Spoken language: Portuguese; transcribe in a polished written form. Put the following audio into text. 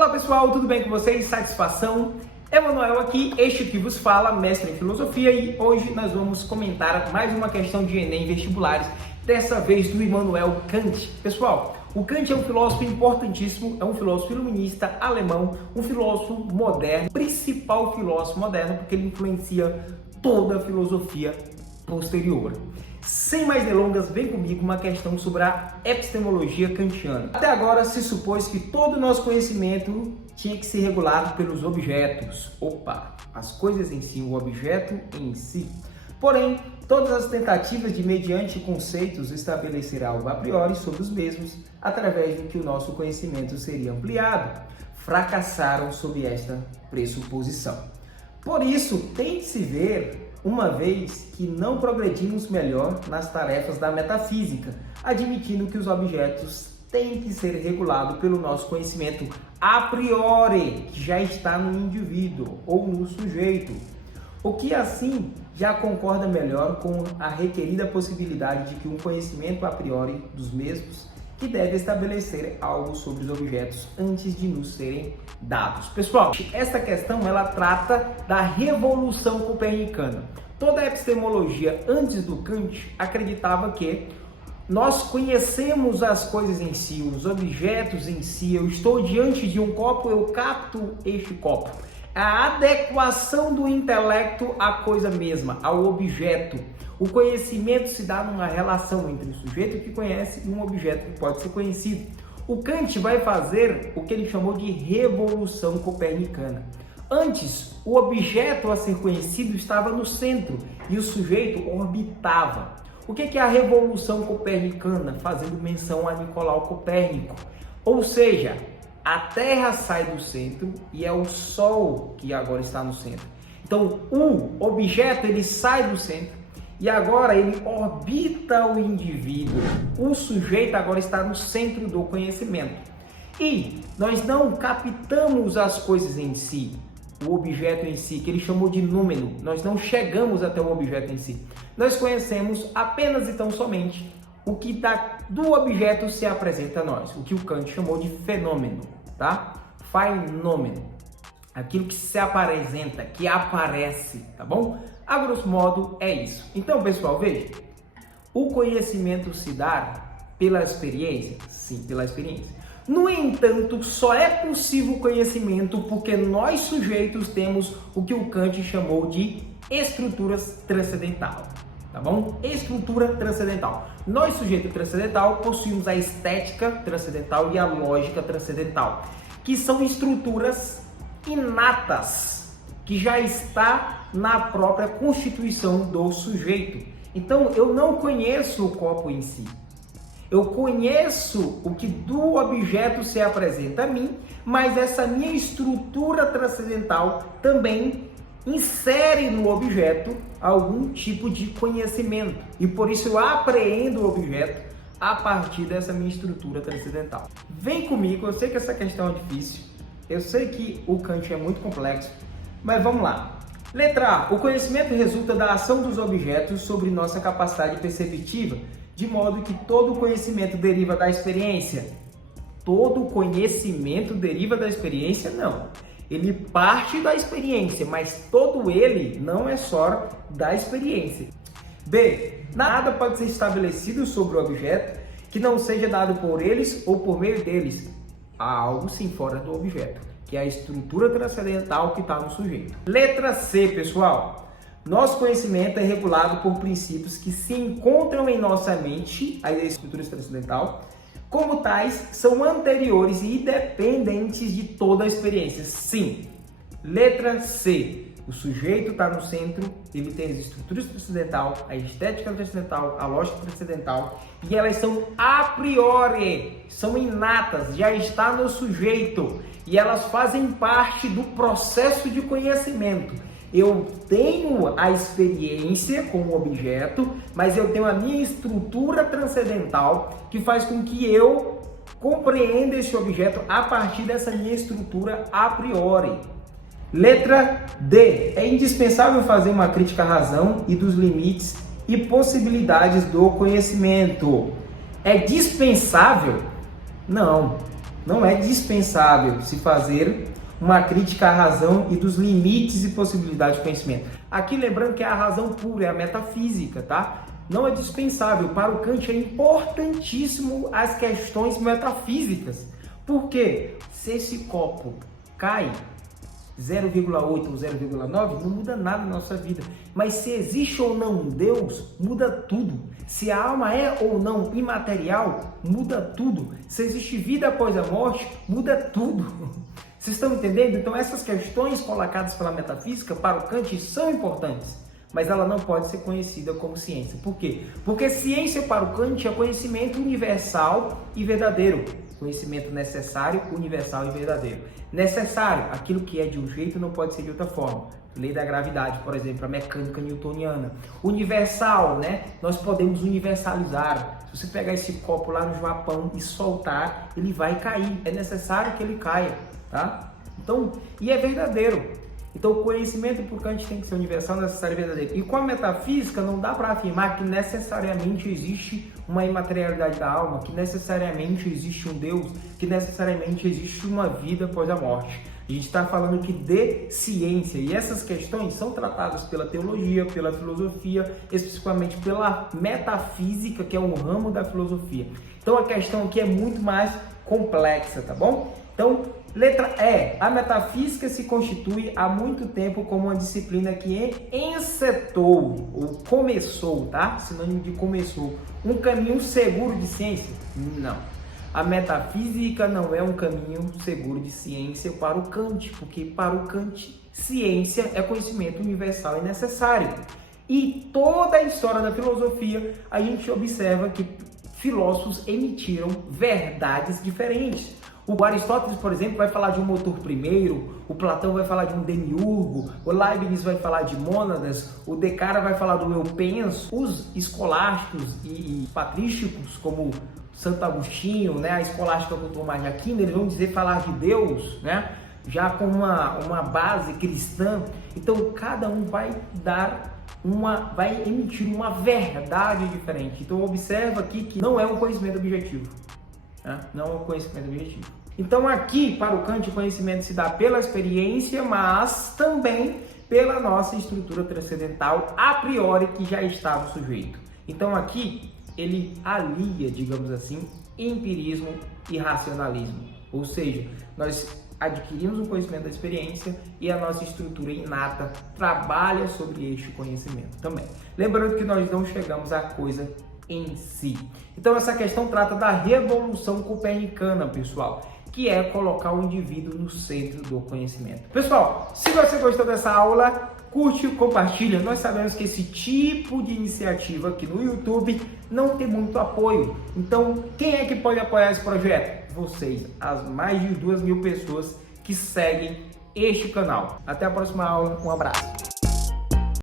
Olá pessoal, tudo bem com vocês? Satisfação? Emanuel aqui, este que vos fala, mestre em filosofia, e hoje nós vamos comentar mais uma questão de Enem vestibulares, dessa vez do Immanuel Kant. Pessoal, o Kant é um filósofo importantíssimo, é um filósofo iluminista alemão, um filósofo moderno, principal filósofo moderno, porque ele influencia toda a filosofia posterior. Sem mais delongas, vem comigo uma questão sobre a epistemologia kantiana. Até agora se supôs que todo o nosso conhecimento tinha que ser regulado pelos objetos. Opa, as coisas em si, o objeto em si. Porém, todas as tentativas de, mediante conceitos, estabelecer algo a priori sobre os mesmos, através do que o nosso conhecimento seria ampliado, fracassaram sob esta pressuposição. Por isso, tem de se ver, uma vez que não progredimos melhor nas tarefas da metafísica, admitindo que os objetos têm que ser regulados pelo nosso conhecimento a priori, que já está no indivíduo ou no sujeito, o que assim já concorda melhor com a requerida possibilidade de que um conhecimento a priori dos mesmos que deve estabelecer algo sobre os objetos antes de nos serem dados. Pessoal, essa questão ela trata da revolução copernicana. Toda a epistemologia antes do Kant acreditava que nós conhecemos as coisas em si, os objetos em si. Eu estou diante de um copo, eu capto este copo. A adequação do intelecto à coisa mesma, ao objeto. O conhecimento se dá numa relação entre o sujeito que conhece e um objeto que pode ser conhecido. O Kant vai fazer o que ele chamou de revolução copernicana. Antes, o objeto a ser conhecido estava no centro e o sujeito orbitava. O que é a revolução copernicana? Fazendo menção a Nicolau Copérnico. Ou seja, a Terra sai do centro e é o Sol que agora está no centro. Então, o objeto ele sai do centro e agora ele orbita o indivíduo. O sujeito agora está no centro do conhecimento. E nós não captamos as coisas em si, o objeto em si, que ele chamou de númeno. Nós não chegamos até o objeto em si. Nós conhecemos apenas e tão somente o que do objeto se apresenta a nós, o que o Kant chamou de fenômeno, tá? Fenômeno. Aquilo que se apresenta, que aparece, tá bom? A grosso modo é isso. Então, pessoal, veja, o conhecimento se dá pela experiência? Sim, pela experiência. No entanto, só é possível o conhecimento porque nós sujeitos temos o que o Kant chamou de estruturas transcendental, tá bom? Estrutura transcendental. Nós, sujeito transcendental, possuímos a estética transcendental e a lógica transcendental, que são estruturas inatas, que já está na própria constituição do sujeito. Então, eu não conheço o copo em si. Eu conheço o que do objeto se apresenta a mim, mas essa minha estrutura transcendental também insere no objeto algum tipo de conhecimento. E por isso eu apreendo o objeto a partir dessa minha estrutura transcendental. Vem comigo, eu sei que essa questão é difícil, eu sei que o Kant é muito complexo, mas vamos lá. Letra A. O conhecimento resulta da ação dos objetos sobre nossa capacidade perceptiva, de modo que todo conhecimento deriva da experiência. Todo conhecimento deriva da experiência? Não. Ele parte da experiência, mas todo ele não é só da experiência. B. Nada pode ser estabelecido sobre o objeto que não seja dado por eles ou por meio deles. Há algo sim fora do objeto, que é a estrutura transcendental que está no sujeito. Letra C, pessoal. Nosso conhecimento é regulado por princípios que se encontram em nossa mente, a estrutura transcendental, como tais, são anteriores e independentes de toda a experiência. Sim. Letra C. O sujeito está no centro, ele tem as estruturas transcendental, a estética transcendental, a lógica transcendental, e elas são a priori, são inatas, já está no sujeito, e elas fazem parte do processo de conhecimento. Eu tenho a experiência com o objeto, mas eu tenho a minha estrutura transcendental que faz com que eu compreenda esse objeto a partir dessa minha estrutura a priori. Letra D. É indispensável fazer uma crítica à razão e dos limites e possibilidades do conhecimento. É dispensável? Não. não é dispensável se fazer uma crítica à razão e dos limites e possibilidades de conhecimento. Aqui lembrando que é a razão pura, é a metafísica, tá? Não é dispensável. Para o Kant é importantíssimo as questões metafísicas. Por quê? Se esse copo cai 0,8 ou 0,9, não muda nada na nossa vida. Mas se existe ou não Deus, muda tudo. Se a alma é ou não imaterial, muda tudo. Se existe vida após a morte, muda tudo. Vocês estão entendendo? Então essas questões colocadas pela metafísica para o Kant são importantes, mas ela não pode ser conhecida como ciência. Por quê? Porque ciência para o Kant é conhecimento universal e verdadeiro. Conhecimento necessário, universal e verdadeiro. Necessário, aquilo que é de um jeito não pode ser de outra forma. Lei da gravidade, por exemplo, a mecânica newtoniana. Universal, né? Nós podemos universalizar. Se você pegar esse copo lá no Japão e soltar, ele vai cair. É necessário que ele caia, tá? Então, e é verdadeiro. Então, o conhecimento por Kant tem que ser universal, necessário e verdadeiro. E com a metafísica, não dá para afirmar que necessariamente existe uma imaterialidade da alma, que necessariamente existe um Deus, que necessariamente existe uma vida após a morte. A gente está falando aqui de ciência, e essas questões são tratadas pela teologia, pela filosofia, especificamente pela metafísica, que é um ramo da filosofia. Então, a questão aqui é muito mais complexa, tá bom? Então, letra E. A metafísica se constitui há muito tempo como uma disciplina que encetou, ou começou, tá? Sinônimo de começou. Um caminho seguro de ciência? Não. A metafísica não é um caminho seguro de ciência para o Kant, porque para o Kant, ciência é conhecimento universal e necessário. E toda a história da filosofia, a gente observa que filósofos emitiram verdades diferentes. O Aristóteles, por exemplo, vai falar de um motor primeiro, o Platão vai falar de um demiurgo, o Leibniz vai falar de mônadas, o Descartes vai falar do eu penso, os escolásticos e patrísticos, como Santo Agostinho, né, a escolástica com Tomás de Aquino, eles vão falar de Deus, né, já com uma base cristã. Então, cada um vai emitir uma verdade diferente. Então, observa aqui que não é um conhecimento objetivo. Não é um conhecimento objetivo. Então aqui, para o Kant, o conhecimento se dá pela experiência, mas também pela nossa estrutura transcendental a priori que já está no sujeito. Então aqui ele alia, digamos assim, empirismo e racionalismo. Ou seja, nós adquirimos um conhecimento da experiência e a nossa estrutura inata trabalha sobre este conhecimento também. Lembrando que nós não chegamos à coisa em si. Então essa questão trata da revolução copernicana, pessoal, que é colocar o indivíduo no centro do conhecimento. Pessoal, se você gostou dessa aula, curte e compartilha. Nós sabemos que esse tipo de iniciativa aqui no YouTube não tem muito apoio. Então, quem é que pode apoiar esse projeto? Vocês, as mais de 2.000 pessoas que seguem este canal. Até a próxima aula, um abraço.